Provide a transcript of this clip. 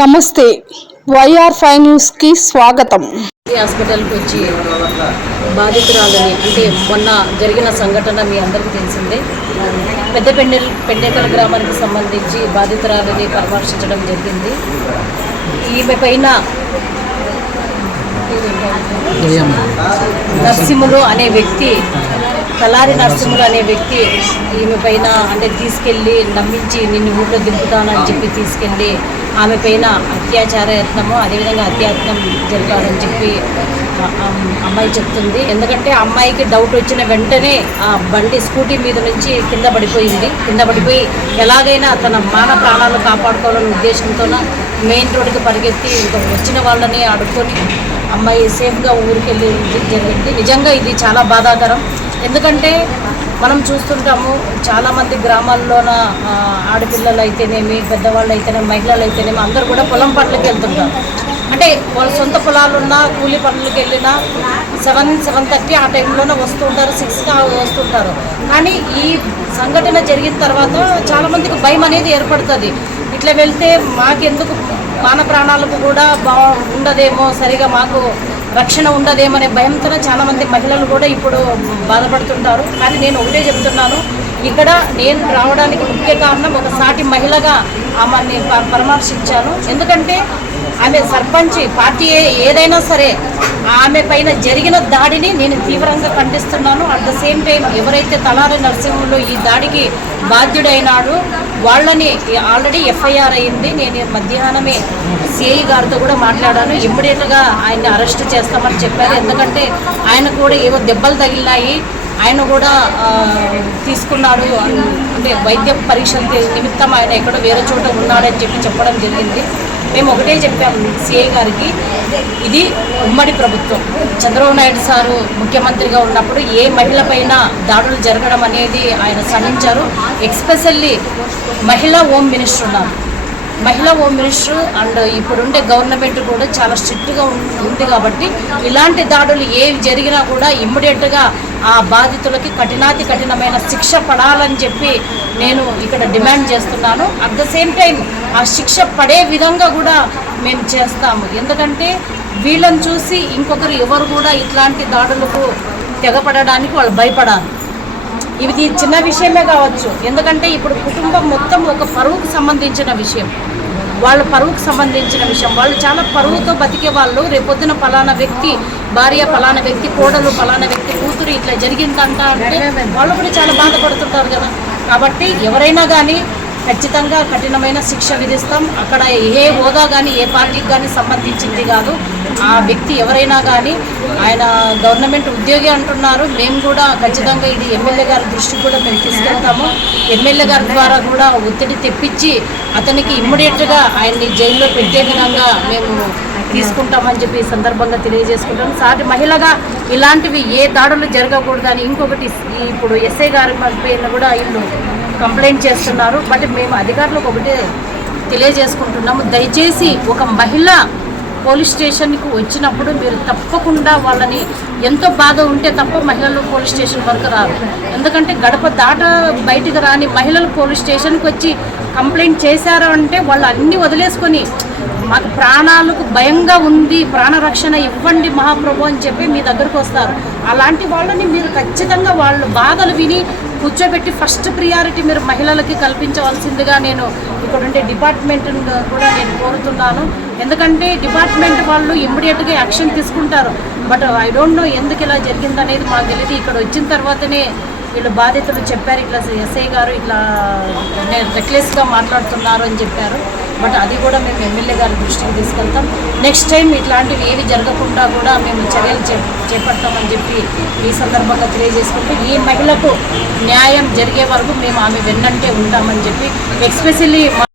నమస్తే. YR five న్యూస్కి స్వాగతం. ఈ హాస్పిటల్కి వచ్చి బాధితురాలని అంటే మొన్న జరిగిన సంఘటన మీ అందరికీ తెలిసిందే. పెద్ద పెండె పెండేకల గ్రామానికి సంబంధించి బాధితురాలని పరామర్శించడం జరిగింది. ఈమె పైన నరసింహులు అనే వ్యక్తి కలారి నరసింహులు అనే వ్యక్తి ఈమె పైన అంటే తీసుకెళ్ళి నమ్మించి నిన్ను ఊళ్ళో దింపుతానని చెప్పి తీసుకెళ్ళి ఆమె పైన అత్యాచార యత్నము అదేవిధంగా అత్యాత్నం జరిపాడని చెప్పి అమ్మాయి చెప్తుంది. ఎందుకంటే అమ్మాయికి డౌట్ వచ్చిన వెంటనే ఆ బండి స్కూటీ మీద నుంచి కింద పడిపోయింది. కింద పడిపోయి ఎలాగైనా తన మాన ప్రాణాలు కాపాడుకోవాలనే ఉద్దేశంతోన మెయిన్ రోడ్డుకి పరిగెత్తి ఇంకా వచ్చిన వాళ్ళని అడుక్కొని అమ్మాయి సేఫ్గా ఊరికెళ్ళి జరిగింది. నిజంగా ఇది చాలా బాధాకరం. ఎందుకంటే మనం చూస్తుంటాము చాలామంది గ్రామాల్లోన ఆడపిల్లలు అయితేనేమి పెద్దవాళ్ళు అయితేనేమి మహిళలు అయితేనేమి అందరూ కూడా పొలం పనులకు వెళ్తుంటారు. అంటే వాళ్ళ సొంత పొలాలు కూలీ కూలి పనులకు వెళ్ళినా సెవెన్ సెవెన్ థర్టీ ఆ టైంలోనే వస్తుంటారు సిక్స్గా వస్తుంటారు. కానీ ఈ సంఘటన జరిగిన తర్వాత చాలామందికి భయం అనేది ఏర్పడుతుంది. ఇట్లా వెళ్తే మాకెందుకు మాన ప్రాణాలకు కూడా బా ఉండదేమో సరిగా మాకు రక్షణ ఉండదేమనే భయంతో చాలామంది మహిళలు కూడా ఇప్పుడు బాధపడుతుంటారు. కానీ నేను ఒకటే చెప్తున్నాను ఇక్కడ నేను రావడానికి ముఖ్య కారణం ఒక సాటి మహిళగా ఆమెని పరామర్శించాను ఎందుకంటే ఆమె సర్పంచ్ పార్టీ ఏదైనా సరే ఆమె పైన జరిగిన దాడిని నేను తీవ్రంగా ఖండిస్తున్నాను. అట్ ద సేమ్ టైం ఎవరైతే తలారి నరసింహంలో ఈ దాడికి బాధ్యుడైనాడు వాళ్ళని ఆల్రెడీ ఎఫ్ఐఆర్ అయింది. నేను మధ్యాహ్నమే సిఐ గారితో కూడా మాట్లాడాను. ఇమ్మీడియట్గా ఆయన్ని అరెస్ట్ చేస్తామని చెప్పారు. ఎందుకంటే ఆయన కూడా ఏవో దెబ్బలు తగిలినాయి. ఆయన కూడా తీసుకున్నాడు అంటే వైద్య పరీక్షల నిమిత్తం ఆయన ఎక్కడో వేరే చోట ఉన్నాడని చెప్పి చెప్పడం జరిగింది. మేము ఒకటే చెప్పాము సిఐ గారికి ఇది ఉమ్మడి ప్రభుత్వం. చంద్రబాబు నాయుడు సారు ముఖ్యమంత్రిగా ఉన్నప్పుడు ఏ మహిళపైన దాడులు జరగడం అనేది ఆయన సహించారు. ఎక్స్పెషల్లీ మహిళా హోమ్ మినిస్టర్ ఉన్నారు. మహిళా హోమ్ మినిస్టర్ అండ్ ఇప్పుడుండే గవర్నమెంట్ కూడా చాలా స్ట్రిక్ట్గా ఉంది కాబట్టి ఇలాంటి దాడులు ఏవి జరిగినా కూడా ఇమ్మీడియట్గా ఆ బాధితులకి కఠినాతి కఠినమైన శిక్ష పడాలని చెప్పి నేను ఇక్కడ డిమాండ్ చేస్తున్నాను. అట్ ద సేమ్ టైం ఆ శిక్ష పడే విధంగా కూడా మేము చేస్తాము. ఎందుకంటే వీళ్ళని చూసి ఇంకొకరు ఎవరు కూడా ఇట్లాంటి దాడులకు తెగపడడానికి వాళ్ళు భయపడాలి. ఇది చిన్న విషయమే కావచ్చు. ఎందుకంటే ఇప్పుడు కుటుంబం మొత్తం ఒక పరువుకు సంబంధించిన విషయం. వాళ్ళ పరువుకు సంబంధించిన విషయం. వాళ్ళు చాలా పరువుతో బతికే వాళ్ళు. రేపొద్దున పలానా వ్యక్తి భార్య పలానా వ్యక్తి కోడలు పలానా వ్యక్తి కూతురు ఇట్లా జరిగిందంట అంటే వాళ్ళు కూడా చాలా బాధపడుతుంటారు కదా. కాబట్టి ఎవరైనా కానీ ఖచ్చితంగా కఠినమైన శిక్ష విధిస్తాం. అక్కడ ఏ హోదా కానీ ఏ పార్టీకి కానీ సంబంధించింది కాదు. ఆ వ్యక్తి ఎవరైనా కానీ ఆయన గవర్నమెంట్ ఉద్యోగి అంటున్నారు. మేము కూడా ఖచ్చితంగా ఇది ఎమ్మెల్యే గారి దృష్టికి కూడా మేము తీసుకెళ్తాము. ఎమ్మెల్యే గారి ద్వారా కూడా ఒత్తిడి తెప్పించి అతనికి ఇమ్మీడియట్గా ఆయన్ని జైల్లో పెట్టే విధంగా మేము తీసుకుంటామని చెప్పి ఈ సందర్భంగా తెలియజేసుకుంటాం సాటి మహిళగా ఇలాంటివి ఏ దాడులు జరగకూడదు అని ఇంకొకటి ఇప్పుడు ఎస్ఐ గారి పైన కూడా ఇల్లు కంప్లైంట్ చేస్తున్నారు. బట్ మేము అధికారులకు ఒకటే తెలియజేసుకుంటున్నాము. దయచేసి ఒక మహిళ పోలీస్ స్టేషన్కి వచ్చినప్పుడు మీరు తప్పకుండా వాళ్ళని ఎంతో బాధ ఉంటే తప్ప మహిళలు పోలీస్ స్టేషన్ వరకు రారు. ఎందుకంటే గడప దాట బయటికి రాని మహిళలు పోలీస్ స్టేషన్కి వచ్చి కంప్లైంట్ చేశారు అంటే వాళ్ళు అన్నీ వదిలేసుకొని మాకు ప్రాణాలకు భయంగా ఉంది ప్రాణరక్షణ ఇవ్వండి మహాప్రభు అని చెప్పి మీ దగ్గరకు వస్తారు. అలాంటి వాళ్ళని మీరు ఖచ్చితంగా వాళ్ళు బాధలు విని కూర్చోబెట్టి ఫస్ట్ ప్రియారిటీ మీరు మహిళలకి కల్పించవలసిందిగా నేను ఇక్కడుండే డిపార్ట్మెంట్ను డిపార్ట్మెంట్ కూడా నేను కోరుతున్నాను. ఎందుకంటే డిపార్ట్మెంట్ వాళ్ళు ఇమ్మీడియట్గా యాక్షన్ తీసుకుంటారు. బట్ ఐ డోంట్ నో ఎందుకు ఇలా జరిగిందనేది మాకు తెలియదు ఇక్కడ వచ్చిన తర్వాతనే వీళ్ళు బాధితులు చెప్పారు. ఇట్లా ఎస్ఐ గారు ఇట్లా నేను రెక్లెస్గా మాట్లాడుతున్నారు అని చెప్పారు. బట్ అది కూడా మేము ఎమ్మెల్యే గారి దృష్టికి తీసుకెళ్తాం. నెక్స్ట్ టైం ఇట్లాంటివి ఏవి జరగకుండా కూడా మేము చర్యలు చే చేపడతామని చెప్పి ఈ సందర్భంగా తెలియజేసుకుంటే ఈ మహిళకు న్యాయం జరిగే వరకు మేము ఆమె వెన్నంటే ఉంటామని చెప్పి ఎక్స్పెషల్లీ